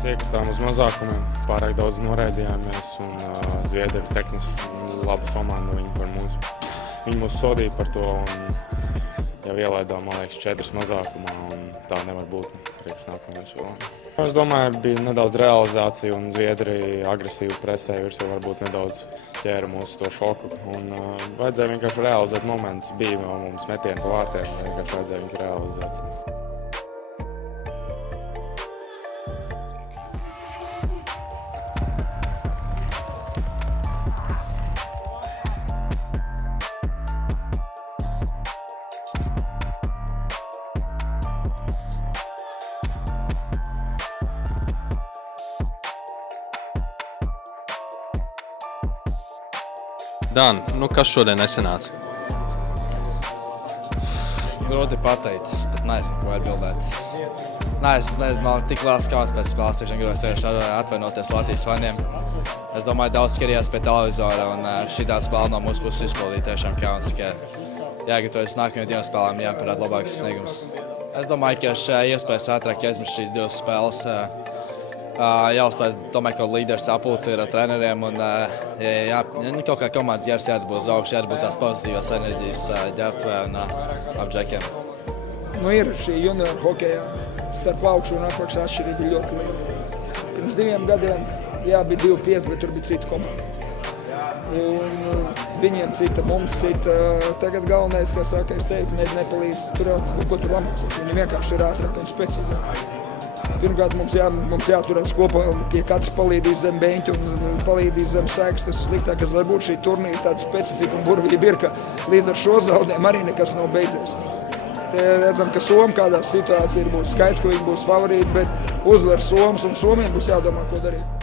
Mēs iekritām uz mazākumiem, pārāk daudz noraidījāmies, un Zviedri ir tehniski laba komanda. Viņi mūs sodīja par to, un jau ielaidām, man liekas, 4 mazākumā, un tā nevar būt priekš nākamajā spēlē. Es domāju, bija nedaudz realizācija, un Zviedri agresīvi presēja virsū, varbūt nedaudz ķēra mūsu to šoku, un vajadzēja vienkārši realizēt momentus. Bija vēl mums metieni pa vārtiem, vienkārši vajadzēja viņus realizēt. Dan, kas šodien nesanāca? Grūti pateikt, bet neesmu ko atbildēt. Es nezinu, man tik liels kauns pēc spēles, es gribēju tieši atvainoties Latvijas faniem. Es domāju, daudz skatījās pie televizora, un šitā spēle no mūsu puses izpildīja tiešām kauns, ka jāgatavojas nākamajām 2 spēlēm, jāparāda labāks sasniegums. Es domāju, ka iespējas ātrāk aizmirst šīs 2 spēles. Jāuzstājas, domāju, ka līderis sapulce ir ar treneriem, un kaut kā komandas jārs jādabū uz augšu, jādabūt tās pozitīvās enerģijas ģēpvē un ap džekiem. Ir šī junioru hokejā starp augšu un apakšu atšķirība ļoti liela. Pirms 2 gadiem, bija 2-5, bet tur bija cita komanda. Un viņiem cita, mums cita. Tagad galvenais, kā saka, es teiktu, nepalīdz tur, ko tur lamāsies. Viņi vienkārši ir ātrāk un spēcīgāk. Pirmkārt, mums jāturās kopā, un ja katrs palīdīs zem beņķa un palīdīs zem sēgas, tas ir sliktākais. Varbūt šī turnīra tāda specifika un burvība ir, ka līdz ar šo zaudējumu arī nekas nav beidzies. Te redzam, ka Somi kādā situācijā būs skaidrs, ka viņi būs favorīti, bet uzvar Somas, un Somiem būs jādomā, ko darīt.